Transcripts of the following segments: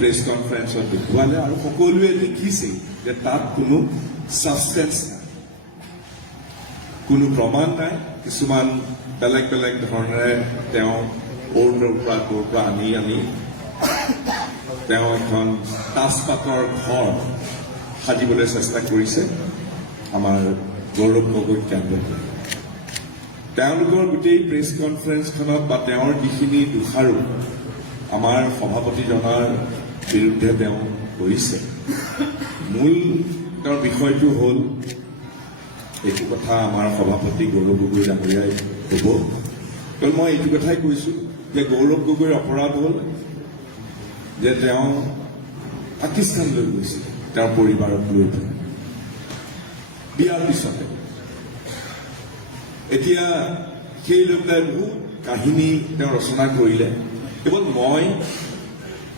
Press কনফাৰেন্সত দেখুৱালে আৰু সকলোৱে দেখিছে যে তাত কোনো ছাবষ্টেন্স নাই, কোনো প্ৰমাণ নাই। কিছুমান বেলেগ বেলেগ ধৰণেৰে তেওঁ ক'ৰ পৰা আনি তেওঁ এখন তাজপাতৰ ঘৰ সাজিবলৈ চেষ্টা কৰিছে আমাৰ গৌৰৱ গগৈ কেন্দ্ৰটো। তেওঁলোকৰ গোটেই প্ৰেছ কনফাৰেন্সখনত বা তেওঁৰ যিখিনি দোষাৰোপ আমাৰ সভাপতিজনৰ বিৰুদ্ধে তেওঁ কৰিছে, মূল তেওঁৰ বিষয়টো হ'ল এইটো কথা আমাৰ সভাপতি গৌৰৱ গগৈ ডাঙৰীয়াই ক'ব। কাৰণ মই এইটো কথাই কৈছোঁ যে গৌৰৱ গগৈৰ অপৰাধ হ'ল যে তেওঁ পাকিস্তানলৈ গৈছিল তেওঁৰ পৰিবাৰক লৈ পেলাই বিয়াৰ পিছতে। এতিয়া সেই লৈ পেলাই বহুত কাহিনী তেওঁ ৰচনা কৰিলে। কেৱল মই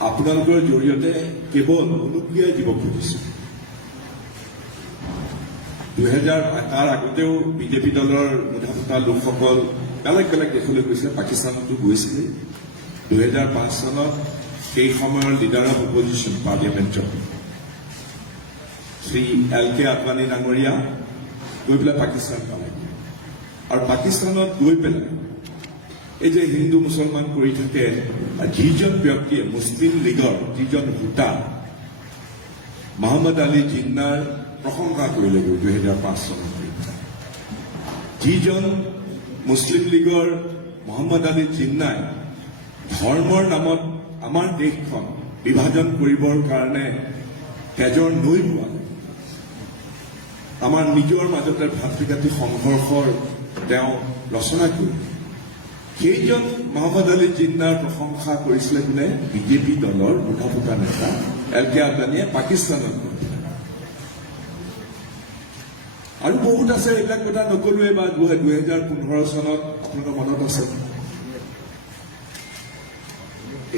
আপোনালোকৰ জৰিয়তে কেৱল অনুজ্ঞাই দিব খুজিছোঁ, 2000 তাৰ আগতেও বিজেপি দলৰ মুঠা ফুটা লোকসকল বেলেগ বেলেগ দেশলৈ গৈছিলে, পাকিস্তানতো গৈছিলে। 2005 চনত সেই সময়ৰ লিডাৰ অফ অপজিশ্যন পাৰ্লিয়ামেণ্টত শ্ৰী LK আদৱানী ডাঙৰীয়া গৈ পেলাই পাকিস্তান পালে আৰু পাকিস্তানত গৈ পেলাই এই যে হিন্দু মুছলমান কৰি থাকে, যিজন ব্যক্তিয়ে মুছলিম লীগৰ যিজন হোতা মহম্মদ আলী জিন্নাৰ প্ৰশংসা কৰিলেগৈ 2005 চনত, যিজন মুছলিম লীগৰ মহম্মদ আলী জিন্নাই ধৰ্মৰ নামত আমাৰ দেশখন বিভাজন কৰিবৰ কাৰণে তেজৰ নৈ বোৱালে, আমাৰ নিজৰ মাজতে ভাতৃঘাতী সংঘৰ্ষৰ তেওঁ ৰচনা কৰিলে। সেইজন মহম্মদ আলী জিন্নাৰ প্ৰশংসা কৰিছিলে কোনে? বিজেপি দলৰ মুঠা ফুটা নেতা LK আদৱানীয়ে পাকিস্তানত। আৰু বহুত আছে, এইবিলাক কথা নকলোৱে। বা 2015 চনত আপোনালোকৰ মনত আছে,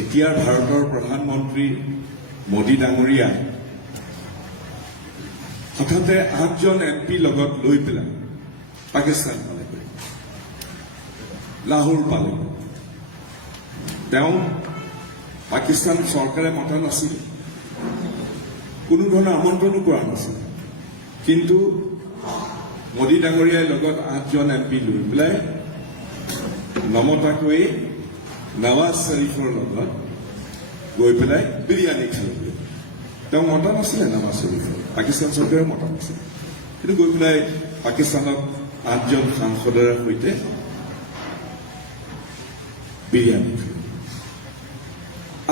এতিয়াৰ ভাৰতৰ প্ৰধানমন্ত্ৰী মোদী ডাঙৰীয়া হঠাতে 8জন MP লগত লৈ পেলাই পাকিস্তান পালেগৈ, লাহোৰ পালে। তেওঁ পাকিস্তান চৰকাৰে মতা নাছিল, কোনো ধৰণৰ আমন্ত্ৰণো কৰা নাছিল, কিন্তু মোদী ডাঙৰীয়াই লগত 8জন MP লৈ পেলাই নমতাকৈ নৱাজ শ্বৰীফৰ লগত গৈ পেলাই বিৰিয়ানী খালে। তেওঁ মতা নাছিলে নৱাজ শ্বৰীফৰ, পাকিস্তান চৰকাৰে মতা নাছিলে, কিন্তু গৈ পেলাই পাকিস্তানত 8জন সাংসদৰ সৈতে বিৰিয়ানী খালে।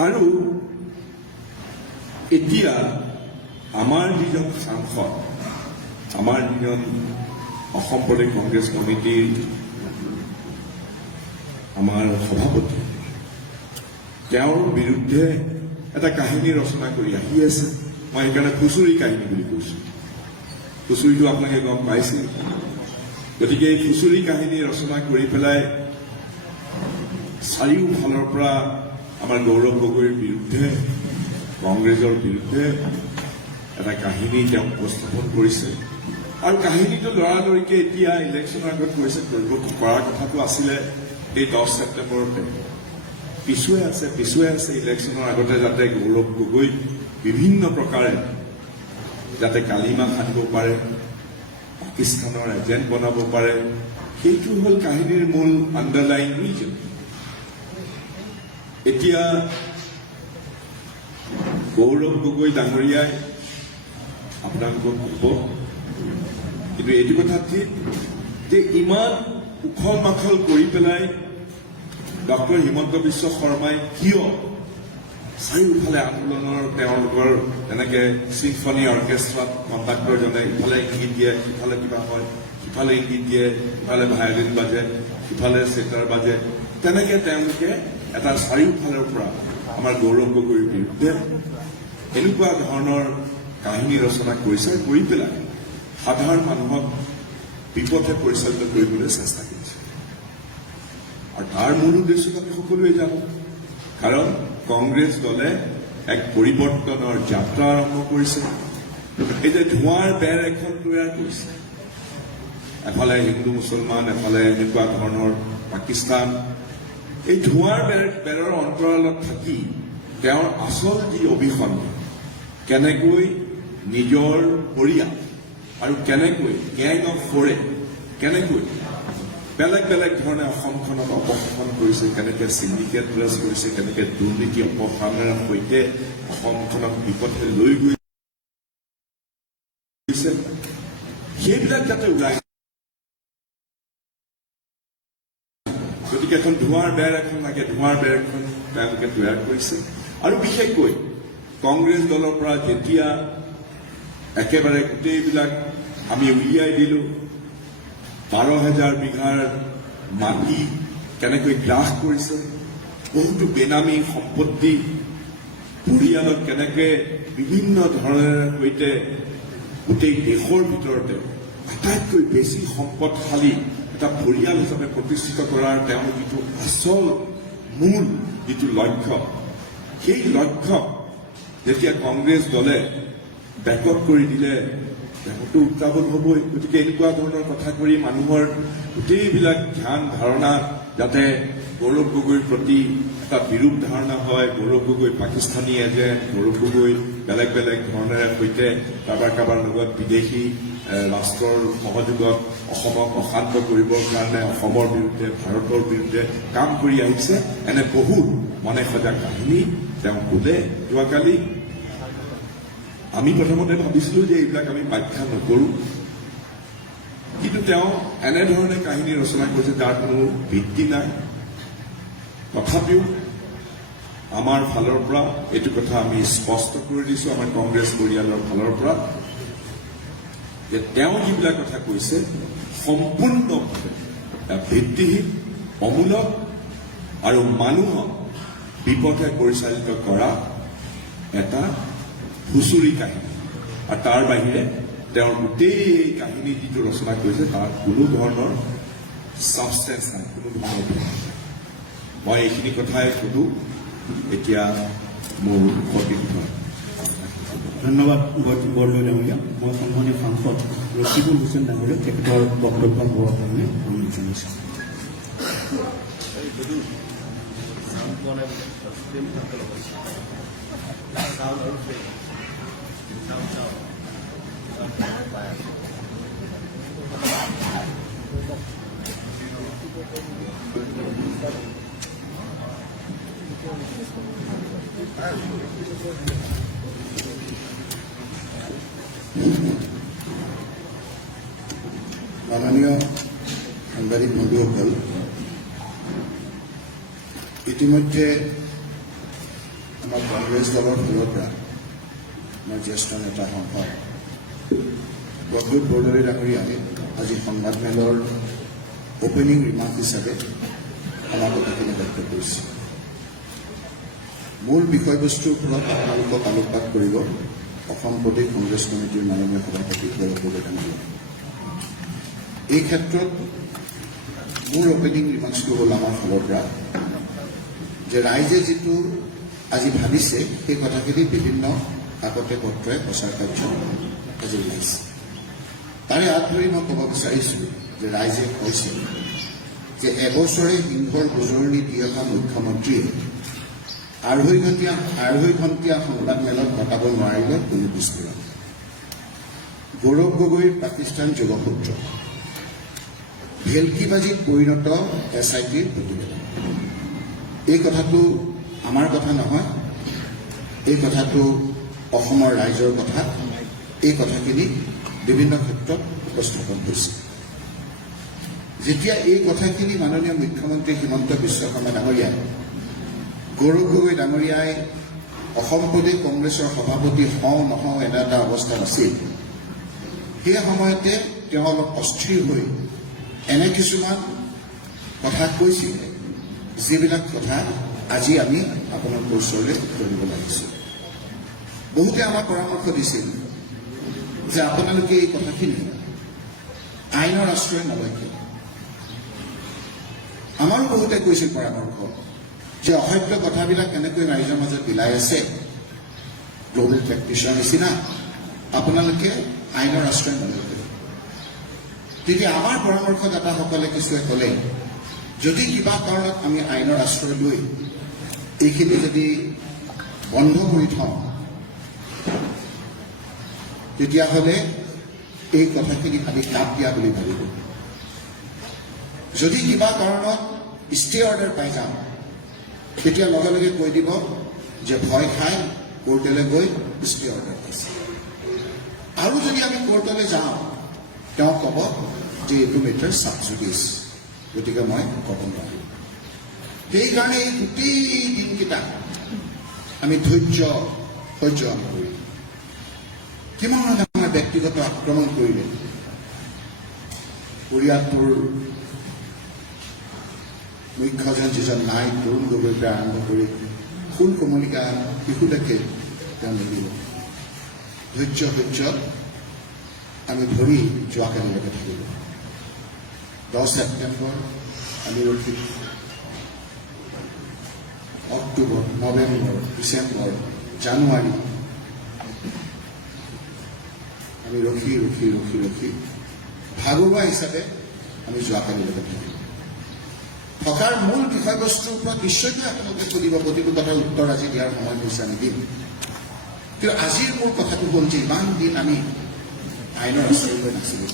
আৰু এতিয়া আমাৰ যিজন সাংসদ, আমাৰ যিজন অসম প্ৰদেশ কংগ্ৰেছ কমিটিৰ আমাৰ সভাপতি, তেওঁৰ বিৰুদ্ধে এটা কাহিনী ৰচনা কৰি আহি আছে। মই সেইকাৰণে খুচুৰি কাহিনী বুলি কৈছোঁ। খুচুৰিটো আপোনালোকে গম পাইছে। গতিকে এই খুচুৰি কাহিনী ৰচনা কৰি পেলাই চাৰিওফালৰ পৰা আমাৰ গৌৰৱ গগৈৰ বিৰুদ্ধে, কংগ্ৰেছৰ বিৰুদ্ধে এটা কাহিনী তেওঁ উপস্থাপন কৰিছে। আৰু কাহিনীটো লৰালৰিকে এতিয়া ইলেকশ্যনৰ আগত কৰিছে, কৰাৰ কথাটো আছিলে এই 10 ছেপ্টেম্বৰতে। পিছুৱাই আছে ইলেকশ্যনৰ আগতে, যাতে গৌৰৱ গগৈ বিভিন্ন প্ৰকাৰে যাতে কালিমা সানিব পাৰে, পাকিস্তানৰ এজেণ্ট বনাব পাৰে। সেইটো হ'ল কাহিনীৰ মূল আণ্ডাৰলাইন ৰিজন। এতিয়া গৌৰৱ গগৈ ডাঙৰীয়াই আপোনালোকক ক'ব, কিন্তু এইটো কথা ঠিক যে ইমান উখল মাখল কৰি পেলাই ডক্টৰ হিমন্ত বিশ্ব শৰ্মাই কিয় চাৰিওফালে আন্দোলনৰ তেওঁলোকৰ এনেকে চিম্ফনী অৰ্কেষ্ট্ৰাত কণ্ডাক্টৰজনে ইফালে ইংগিত দিয়ে, সিফালে কিবা হয়, সিফালে ইংগিত দিয়ে, সিফালে ভায়লিন বাজে, সিফালে চেটাৰ বাজে, তেনেকে তেওঁলোকে এটা চাৰিওফালৰ পৰা আমাৰ গৌৰৱ গগৈৰ বিৰুদ্ধে এনেকুৱা ধৰণৰ কাহিনী ৰচনা কৰিছে, কৰি পেলাই সাধাৰণ মানুহক বিপথে পৰিচালিত কৰিবলৈ চেষ্টা কৰিছে। আৰু তাৰ মূল উদ্দেশ্যটো আমি সকলোৱে জানো। কাৰণ কংগ্ৰেছ দলে এক পৰিৱৰ্তনৰ যাত্ৰা আৰম্ভ কৰিছে। এই যে ধোঁৱাৰ বেৰ এখন তৈয়াৰ কৰিছে, এফালে হিন্দু মুছলমান, এফালে এনেকুৱা ধৰণৰ পাকিস্তান, এই ধোঁৱাৰ বেৰৰ অন্তৰালত থাকি তেওঁৰ আচল যি অভিসন কেনেকৈ নিজৰ পৰিয়াল আৰু কেনেকৈ গেং অফ ফ'ৰে কেনেকৈ বেলেগ বেলেগ ধৰণে অসমখনক অপশাসন কৰিছে, কেনেকৈ চিণ্ডিকেট ৰাজ কৰিছে, কেনেকৈ দুৰ্নীতি অপসাৰণৰ সৈতে অসমখনক বিপথে লৈ গৈছে, সেইবিলাক যাতে ওলাই। গতিকে এখন ধোঁৱাৰ বেৰ এখন লাগে, ধোঁৱাৰ বেৰ এখন তেওঁলোকে তৈয়াৰ কৰিছে। আৰু বিশেষকৈ কংগ্ৰেছ দলৰ পৰা যেতিয়া একেবাৰে গোটেইবিলাক আমি উলিয়াই দিলো, 12,000 বিঘাৰ মাটি কেনেকৈ গ্ৰাস কৰিছে, বহুতো বেনামী সম্পত্তি পৰিয়ালক কেনেকৈ বিভিন্ন ধৰণৰ সৈতে গোটেই দেশৰ ভিতৰতে আটাইতকৈ বেছি সম্পদশালী এটা পৰিয়াল হিচাপে প্ৰতিষ্ঠিত কৰাৰ তেওঁৰ যিটো আচল মূল যিটো লক্ষ্য, সেই লক্ষ্য যেতিয়া কংগ্ৰেছ দলে বেকআপ কৰি দিলে তেওঁতো উত্তাপন হ'বই। গতিকে এনেকুৱা ধৰণৰ কথা কৰি মানুহৰ গোটেইবিলাক ধ্যান ধাৰণা যাতে গৌৰৱ গগৈৰ প্ৰতি এটা বিৰূপ ধাৰণা হয়, গৌৰৱ গগৈ পাকিস্তানী এজেণ্ট, গৌৰৱ গগৈ বেলেগ বেলেগ ধৰণেৰে সৈতে কাৰোবাৰ লগত বিদেশী ৰাষ্ট্ৰৰ সহযোগত অসমক অশান্ত কৰিবৰ কাৰণে অসমৰ বিৰুদ্ধে ভাৰতৰ বিৰুদ্ধে কাম কৰি আহিছে, এনে বহুত মনে সজা কাহিনী তেওঁ ক'লে যোৱাকালি। আমি প্ৰথমতে ভাবিছিলো যে এইবিলাক আমি ব্যাখ্যা নকৰো, কিন্তু তেওঁ এনেধৰণে কাহিনী ৰচনা কৰিছে যাৰ কোনো ভিত্তি নাই। তথাপিও আমাৰ ফালৰ পৰা এইটো কথা আমি স্পষ্ট কৰি দিছো, আমাৰ কংগ্ৰেছ পৰিয়ালৰ ফালৰ পৰা, যে তেওঁ যিবিলাক কথা কৈছে সম্পূৰ্ণভাৱে ভিত্তিহীন, অমূলক আৰু মানুহক বিপথে পৰিচালিত কৰা এটা হুঁচৰি কাহিনী। আৰু তাৰ বাহিৰে তেওঁৰ গোটেই কাহিনী যিটো ৰচনা কৰিছে তাৰ কোনো ধৰণৰ ছাবষ্টেন্স নাই, কোনো ধৰণৰ। মই এইখিনি কথাই সোধো এতিয়া মোৰ সতীৰ্থ। ধন্যবাদ বৰদলৈ ডাঙৰীয়া। মই সন্মানীয় সাংসদ ৰকিবুল হুছেইন ডাঙৰীয়াক তেখেতৰ বক্তব্য লোৱাৰ কাৰণে অনুৰোধ জনাইছোঁ। মাননীয় সাংবাদিক বন্ধুসকল, ইতিমধ্যে আমাৰ কংগ্ৰেছ দলৰ ফালৰ পৰা আমাৰ জ্যেষ্ঠ নেতা সংসদ প্ৰদ্যুৎ বৰদলৈ ডাঙৰীয়াই আজি সংবাদমেলৰ অপেনিং ৰিমাৰ্ক হিচাপে আমাৰ কথাখিনি ব্যক্ত কৰিছে। মূল বিষয়বস্তুৰ ওপৰত আপোনালোকক আলোকপাত কৰিব অসম প্ৰদেশ কংগ্ৰেছ কমিটিৰ মাননীয় সভাপতি গৌৰৱ গগৈ ডাঙৰীয়া। এই ক্ষেত্ৰত মোৰ অপেনিং ৰিমাৰ্কছটো হ'ল আমাৰ ফালৰ পৰা যে ৰাইজে যিটো আজি ভাবিছে সেই কথাখিনি বিভিন্ন কাকতে পত্ৰই প্ৰচাৰ কাৰ্য আজি ওলাইছে। তাৰে আগ ধৰি মই ক'ব বিচাৰিছোঁ যে ৰাইজে কৈছে যে এবছৰে সিংহৰ গোজৰণি দি অহা মুখ্যমন্ত্ৰীয়ে আঢ়ৈ ঘণ্টীয়া সংবাদমেলত ঘটাব নোৱাৰিলে কোনো বিস্ফোৰণ। গৌৰৱ গগৈৰ পাকিস্তান যোগসূত্ৰ, ভেলকিবাজিত পৰিণত SITৰ প্ৰতিবেদন। এই কথাটো আমাৰ কথা নহয়, এই কথাটো অসমৰ ৰাইজৰ কথা। এই কথাখিনি বিভিন্ন ক্ষেত্ৰত উপস্থাপন হৈছে। যেতিয়া এই কথাখিনি মাননীয় মুখ্যমন্ত্ৰী হিমন্ত বিশ্ব শৰ্মা ডাঙৰীয়াই, গৌৰৱ গগৈ ডাঙৰীয়াই অসম প্ৰদেশ কংগ্ৰেছৰ সভাপতি হওঁ নহওঁ এনে এটা অৱস্থাত আছিল, সেই সময়তে তেওঁ অলপ অস্থিৰ হৈ এনে কিছুমান কথা কৈছিলে, যিবিলাক কথা আজি আমি আপোনালোকৰ ওচৰলৈ কৰিব লাগিছিল। বহুতে আমাক পৰামৰ্শ দিছিল যে আপোনালোকে এই কথাখিনি আইনৰ আশ্ৰয় নলয় কিয়। আমাৰো বহুতে কৈছিল পৰামৰ্শ যে অসত্য কথাবিলাক কেনেকৈ ৰাইজৰ মাজত বিলাই আছে, গ্ল'বেল প্ৰেক্টিছৰ নিচিনা, আপোনালোকে আইনৰ আশ্ৰয় নলয়। তেতিয়া আমাৰ পৰামৰ্শদাতাসকলে কিছুৱে ক'লে, যদি কিবা কাৰণত আমি আইনৰ আশ্ৰয় লৈ এইখিনি যদি বন্ধ কৰি থওঁ তেতিয়াহ'লে এই কথাখিনি আমি কাপ দিয়া বুলি ভাবিব যদি কিবা কাৰণত ষ্টে অৰ্ডাৰ পাই যাওঁ তেতিয়া লগে লগে কৈ দিব যে ভয় খাই কোৰ্টলৈ গৈ ষ্টে অৰ্ডাৰ পাইছে আৰু যদি আমি কোৰ্টলৈ যাওঁ তেওঁ ক'ব যে এইটো মেটাৰ ছাবজুডিচ গতিকে মই ক'ব নোৱাৰিম সেইকাৰণে এই গোটেই দিনকেইটা আমি সহ্য কৰি কিমান আমাৰ ব্যক্তিগত আক্ৰমণ কৰিলে পৰিয়ালটোৰ মুখ্যজন যিজন নাই তৰুণ গগৈৰ পৰা আৰম্ভ কৰি ফুল কমলিকা শিশুলৈকে তেওঁ মিলিব ধৈৰ্য আমি ধৰি যোৱাকালিলৈকে থাকিব 10 ছেপ্টেম্বৰ আমি ৰখি অক্টোবৰ নৱেম্বৰ ডিচেম্বৰ জানুৱাৰী আমি ৰখি ভাগৰুৱা হিচাপে আমি যোৱাকালিলৈকে থাকিম থকাৰ মূল বিষয়বস্তুৰ ওপৰত নিশ্চয়কৈ আপোনালোকে সুধিব প্ৰতিটো কথাৰ উত্তৰ আজি দিয়াৰ সময় হৈছে আমি দিম কিন্তু আজিৰ মোৰ কথাটো হ'ল যে ইমান দিন আমি আইনৰ আশ্ৰয় লৈ নাছিলোঁ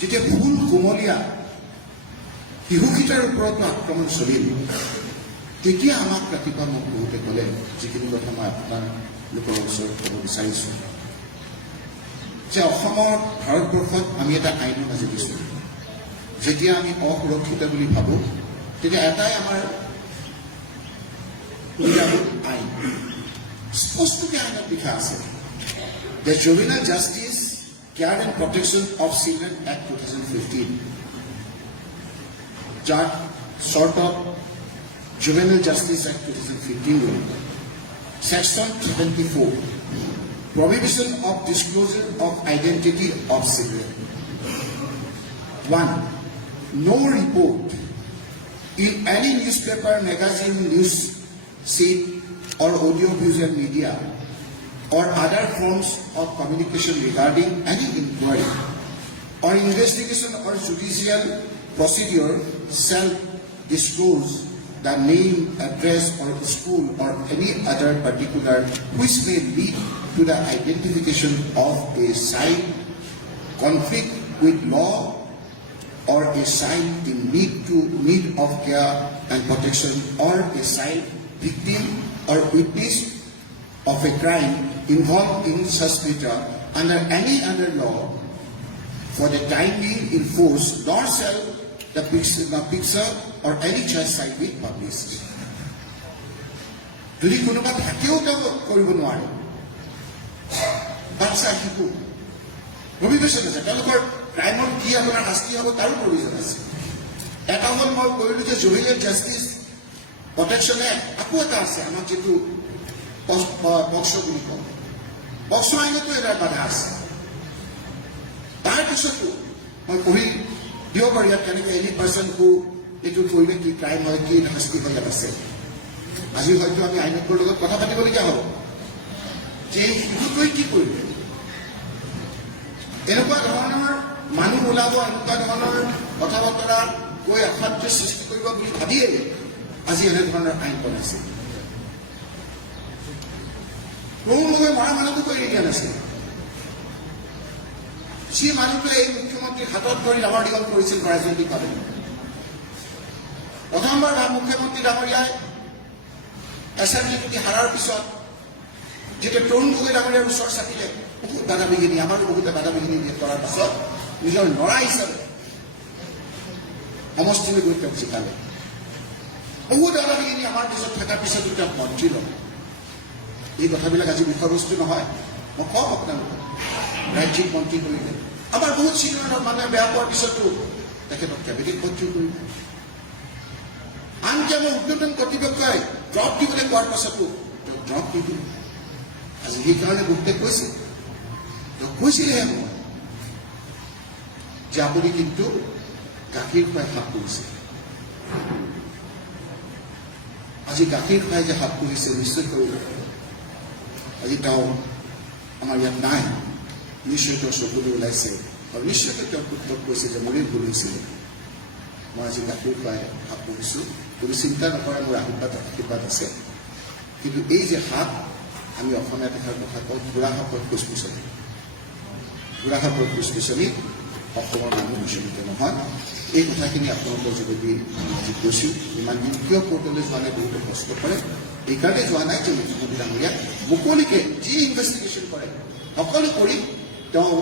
যেতিয়া ফুল কোমলীয়া শিশুকেইটাৰ ওপৰতো আক্ৰমণ চলিল তেতিয়া আমাক ৰাতিপুৱা মোক বহুতে ক'লে যিখিনি কথা মই আপোনালোকৰ ওচৰত ক'ব বিচাৰিছোঁ যে অসমৰ ভাৰতবৰ্ষত আমি এটা আইনৰ মাজে দিছোঁ যেতিয়া আমি অসুৰক্ষিত বুলি ভাবোঁ তেতিয়া এটাই আমাৰ আইন স্পষ্টকৈ আইনত লিখা আছে The Juvenile Justice Care and Protection of Children Act 2015 যার short of Juvenile Justice Act 2015 Section 74 Prohibition of Disclosure of Identity of Children 1. No report in any newspaper, magazine, news sheet or audiovisual media or other forms of communication regarding any inquiry or investigation or judicial procedure shall disclose the name, address or school or any other particular which may lead to the identification of a child conflict with law or a child in need of care and protection or a child victim or witness of a crime involved in such matter under any other law for the time being in force, nor shall the picture or any such site be published. যদি কোনোবা থাকেও তেওঁ কৰিব নোৱাৰে বাচ্চা শিশু provision আছে তেওঁলোকৰ ক্ৰাইমৰ কি আপোনাৰ শাস্তি হ'ব তাৰো প্ৰভিজন আছে এটা হ'ল মই কৰিলোঁ যে জুভেনাইল জাষ্টিচ প্ৰটেকশ্যন এক্ট আকৌ এটা আছে আমাৰ যিটো পক্সো বুলি কওঁ পক্সো আইনতো এটা বাধা আছে তাৰপিছতো মই পঢ়ি দিব পাৰোঁ ইয়াত কেনেকৈ এনি পাৰ্চন হু এইটো কৰিলে কি ক্ৰাইম হয় কি শাস্তি হয় ইয়াত আছে আজি হয়তো আমি আইনজ্ঞৰ লগত কথা পাতিবলগীয়া হ'ব যে শিশুটোৱে কি কৰিলে এনেকুৱা ধৰণৰ মানুহ ওলাব এনেকুৱা ধৰণৰ কথা বতৰা কৈ অশান্তি সৃষ্টি কৰিব বুলি ভাবিয়েই আজি এনেধৰণৰ আইন বনাইছে কোনোৱে মৰা মানুহটো কৰি দিয়া নাছিল যি মানুহটোৱে এই মুখ্যমন্ত্ৰীৰ হাতত ধৰি ডাঙৰ দীঘল কৰিছিল ৰাজনৈতিকভাৱে প্ৰথমবাৰ মুখ্যমন্ত্ৰী ডাঙৰীয়াই এছেম্বলি হাৰাৰ পিছত যেতিয়া তৰুণ গগৈ ডাঙৰীয়াৰ ওচৰ চাপিলে বহুত বাধা বিঘিনি আমাৰো বহুতে বাধা বিঘিনি কৰাৰ পিছত নিজৰ ল'ৰা হিচাপে সমষ্টিলৈ গৈ তেওঁক জিকালে বহুত বাধা বিঘিনি আমাৰ পিছত থকাৰ পিছতো তেওঁক মন্ত্ৰী ল'লে এই কথাবিলাক আজি বিষয়বস্তু নহয় মই কওঁ আপোনালোকক ৰাজ্যিক মন্ত্ৰী কৰিলে আমাৰ বহুত চিনিয়ৰ মানুহে বেয়া পোৱাৰ পিছতো তেখেতক কেবিনেট মন্ত্ৰী কৰিলে আনকি আমাৰ উদ্বোধন কৰ্তৃপক্ষই ড্ৰপ দিবলৈ কোৱাৰ পাছতো তেওঁক ড্ৰপ দি দিলে আজি সেইকাৰণে বহুতে কৈছিলেহে মই যে আপুনি কিন্তু গাখীৰ খুৱাই হাত পুহিছে আজি গাখীৰ খুৱাই যে হাত পুহিছে নিশ্চয় কৰিব আজি তেওঁ আমাৰ ইয়াত নাই নিশ্চয় তেওঁ চকুলৈ ওলাইছে আৰু নিশ্চয়কৈ তেওঁ পুত্ৰক কৈছে যে মোৰেই ভুল হৈছিল মই আজি গাখীৰ খুৱাই হাত পুহিছোঁ কোনো চিন্তা নকৰে মোৰ আশীৰ্বাদ আছে কিন্তু এই যে হাত আমি অসমীয়া ভাষাৰ কথা কওঁ ঘোঁৰাসাপৰ ফুচফুচনি ঘোঁৰাসাপৰ ফুচফুচনি অসমৰ মানুহ বিচলিত নহয় এই কথাখিনি আপোনালোকৰ যোগেদি আজি কৈছোঁ ইমানদিন কিয় কোৰ্টলৈ যোৱা নাই বহুতে প্ৰশ্ন কৰে এইকাৰণে যোৱা নাই যে মুখ্যমন্ত্ৰী ডাঙৰীয়া মুকলিকে যি ইনভেষ্টিগেশ্যন কৰে সকলো কৰি তেওঁ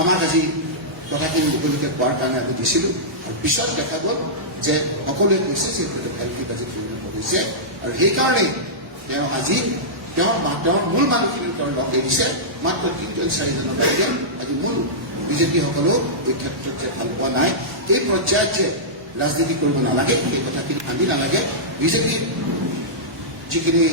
আমাক আজি কথাখিনি মুকলিকে কোৱাৰ কাৰণে আমি দিছিলোঁ আৰু পিছত দেখা গ'ল যে সকলোৱে কৈছে যে এইটো ভালকৈ আজি পৰিণত হৈছে আৰু সেইকাৰণে তেওঁ আজি তেওঁৰ মূল মানুহখিনিৰ তেওঁ লগ এৰিছে মাত্ৰ 3-4জনৰ বাহিৰে আজি মূল বিজেপিসকলেও এই ক্ষেত্ৰত যে ভাল পোৱা নাই এই পৰ্যায়ত যে ৰাজনীতি কৰিব নালাগে সেই কথাখিনি আমি নালাগে বিজেপিৰ যিখিনি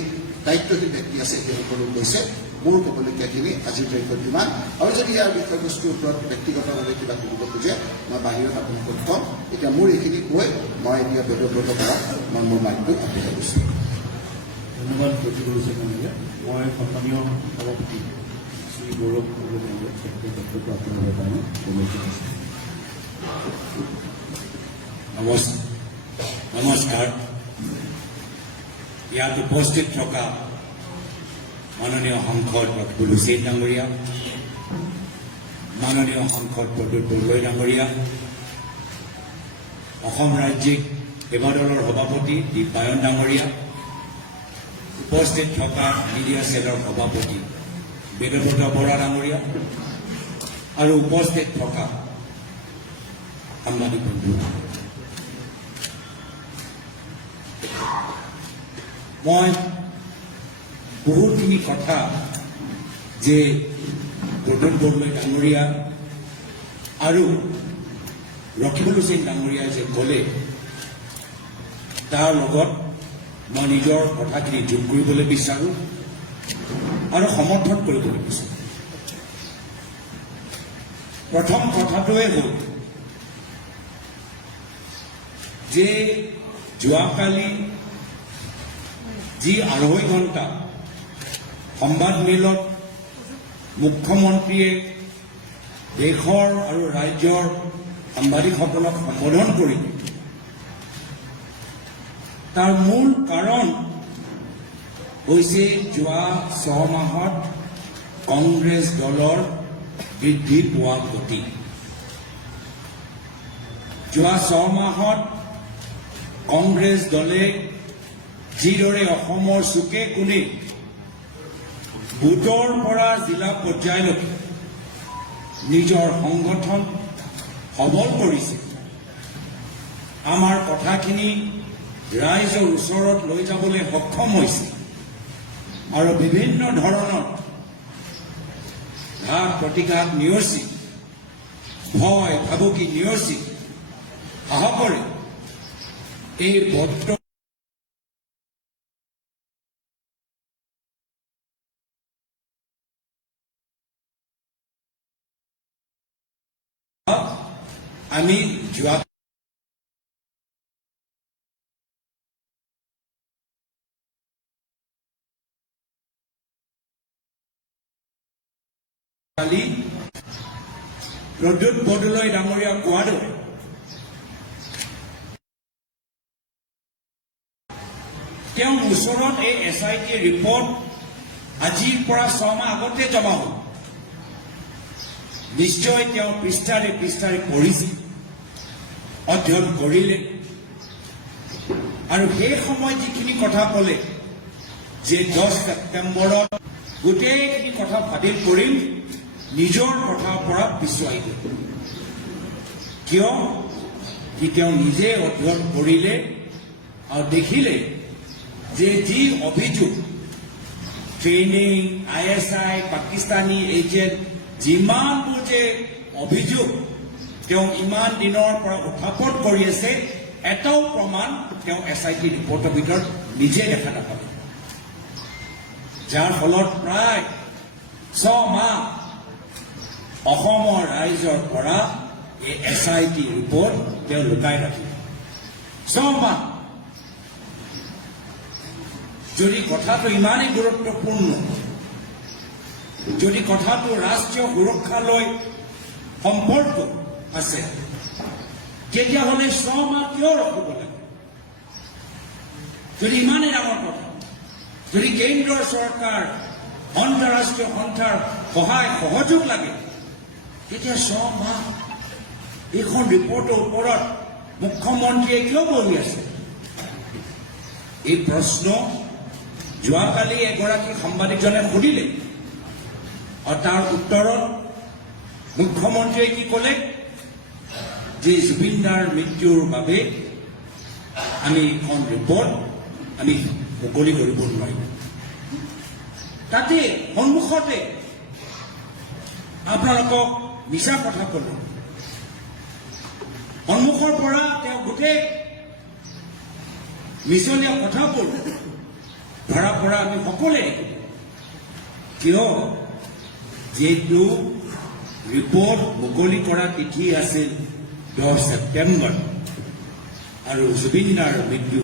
দায়িত্বশীল ব্যক্তি আছে সেইসকলেও কৈছে মোৰ ক'বলগীয়াখিনি আজিৰ তাৰিখত ইমান আৰু যদি ইয়াৰ বিষয়বস্তুৰ ওপৰত ব্যক্তিগতভাৱে কিবা কৰিব খোজে মই বাহিৰত আপোনালোকক ক'ম এতিয়া মোৰ এইখিনি কৈ মই এতিয়া বেদব্ৰত কৰা মই মোৰ মাইকটো আগবঢ়াই গৈছোঁ ধন্যবাদ প্ৰতিগুৰু চেনেলে মই সন্মানীয় সভাপতি শ্ৰী গৌৰৱ গগৈয়ে তেখেতৰ বক্তব্য আপোনালোকৰ কাৰণে অনুৰোধ কৰিছোঁ। নমস্কাৰ ইয়াত উপস্থিত থকা মাননীয় সাংসদ প্ৰফুল্ল হুছেইন ডাঙৰীয়া মাননীয় সাংসদ প্ৰদ্যুৎ বৰদলৈ ডাঙৰীয়া অসম ৰাজ্যিক সেৱা দলৰ সভাপতি দীপায়ন ডাঙৰীয়া উপস্থিত থকা মিডিয়া চেলৰ সভাপতি বেদব্ৰত বৰা ডাঙৰীয়া আৰু উপস্থিত থকা সাংবাদিক বন্ধু মই বহুতখিনি কথা যে প্ৰদ্যুৎ বৰদলৈ ডাঙৰীয়া আৰু ৰকিবুল হুছেইন ডাঙৰীয়াই যে ক'লে তাৰ লগত মই নিজৰ কথাখিনি যোগ কৰিবলৈ বিচাৰোঁ আৰু সমৰ্থন কৰিবলৈ বিচাৰোঁ প্ৰথম কথাটোৱে হ'ল যে যোৱাকালি যি 2.5 ঘণ্টা সংবাদমেলত মুখ্যমন্ত্ৰীয়ে দেশৰ আৰু ৰাজ্যৰ সাংবাদিকসকলক সম্বোধন কৰি তাৰ মূল কাৰণ হৈছে যোৱা 6 মাহত কংগ্ৰেছ দলৰ বৃদ্ধি পোৱা গতি যোৱা 6 মাহত কংগ্ৰেছ দলে যিদৰে অসমৰ চুকে কোণে বুথৰ পৰা জিলা পৰ্যায়লৈকে নিজৰ সংগঠন সবল কৰিছে আমাৰ কথাখিনি ৰাইজৰ ওচৰত লৈ যাবলৈ সক্ষম হৈছে আৰু বিভিন্ন ধৰণৰ ঘাত প্ৰতিঘাত নিয়চি ভয় ভাবুকি নিয়চি সাহসৰে এই বৰ্ত আমি যোৱা কালি প্ৰদ্যুৎ বৰদলৈ ডাঙৰীয়া কোৱাৰ দৰে তেওঁৰ ওচৰত এই SIT ৰিপৰ্ট আজিৰ পৰা 6 মাহ আগতে জমা হ'ল নিশ্চয় তেওঁ পৃষ্ঠাৰে পৃষ্ঠাৰে পঢ়িছে অধ্যয়ন কৰিলে আৰু সেই সময় যিখিনি কথা ক'লে যে 10 ছেপ্টেম্বৰত গোটেইখিনি কথা বাতিল কৰিম নিজৰ কথাৰ পৰা পিছুৱাই গ'ল কিয় কি তেওঁ নিজে অধ্যয়ন কৰিলে আৰু দেখিলে যে যি অভিযোগ ট্ৰেইনিং ISI পাকিস্তানী এজেণ্ট যিমানবোৰ যে অভিযোগ তেওঁ ইমান দিনৰ পৰা উত্থাপন কৰি আছে এটাও প্ৰমাণ তেওঁ SIT ৰিপৰ্টৰ ভিতৰত নিজে দেখা নাপাব যাৰ ফলত প্ৰায় 6 মাহ অসমৰ ৰাইজৰ পৰা এই SIT ৰিপৰ্ট তেওঁ লুকাই ৰাখিব 6 মাহ যদি কথাটো ইমানেই গুৰুত্বপূৰ্ণ যদি কথাটো ৰাষ্ট্ৰীয় সুৰক্ষালৈ সম্পৰ্ক আছে তেতিয়াহ'লে 6 মাহ কিয় ৰখিব লাগে যদি ইমানেই ডাঙৰ কথা, যদি কেন্দ্ৰৰ চৰকাৰ আন্তঃৰাষ্ট্ৰীয় সন্থাৰ সহায় সহযোগ লাগে, তেতিয়া 6 মাহ এইখন ৰিপৰ্টৰ ওপৰত মুখ্যমন্ত্ৰীয়ে কিয় বহি আছে? এই প্ৰশ্ন যোৱাকালি এগৰাকী সাংবাদিকজনে সুধিলে, আৰু তাৰ উত্তৰত মুখ্যমন্ত্ৰীয়ে কি ক'লে যে জুবিনদাৰ মৃত্যুৰ বাবে আমি এইখন ৰিপৰ্ট আমি মুকলি কৰিব নোৱাৰিম। তাতে সন্মুখতে আপোনালোকক মিছা কথা ক'লে, সন্মুখৰ পৰা তেওঁ গোটেই মিছলীয়া কথাবোৰ ধৰা পৰা আমি সকলোৱে কিয়, যিহেতু ৰিপৰ্ট মুকলি কৰা তিথি আছিল 10 ছেপ্টেম্বৰ আৰু জুবিনদাৰ মৃত্যু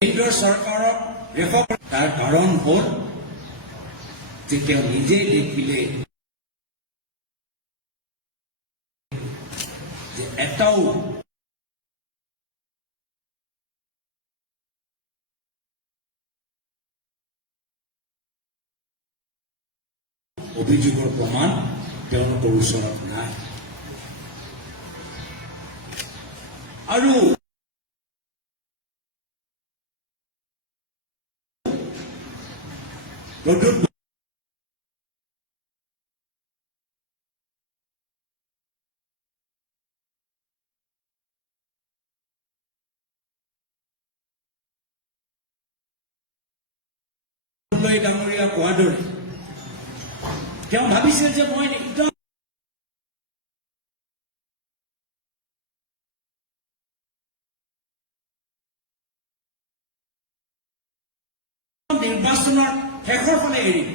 কেন্দ্ৰীয় চৰকাৰক ৰেখক। তাৰ কাৰণ হ'ল যে তেওঁ নিজে দেখিলে যে এটাও অভিযোগৰ প্ৰমাণ তেওঁলোকৰ ওচৰত নাই। আৰু প্ৰদ্যুৎ ডাঙৰীয়া কোৱাৰ দৰে তেওঁ ভাবিছিল যে মই একদম নিৰ্বাচনৰ শেষৰ ফালে এৰিম।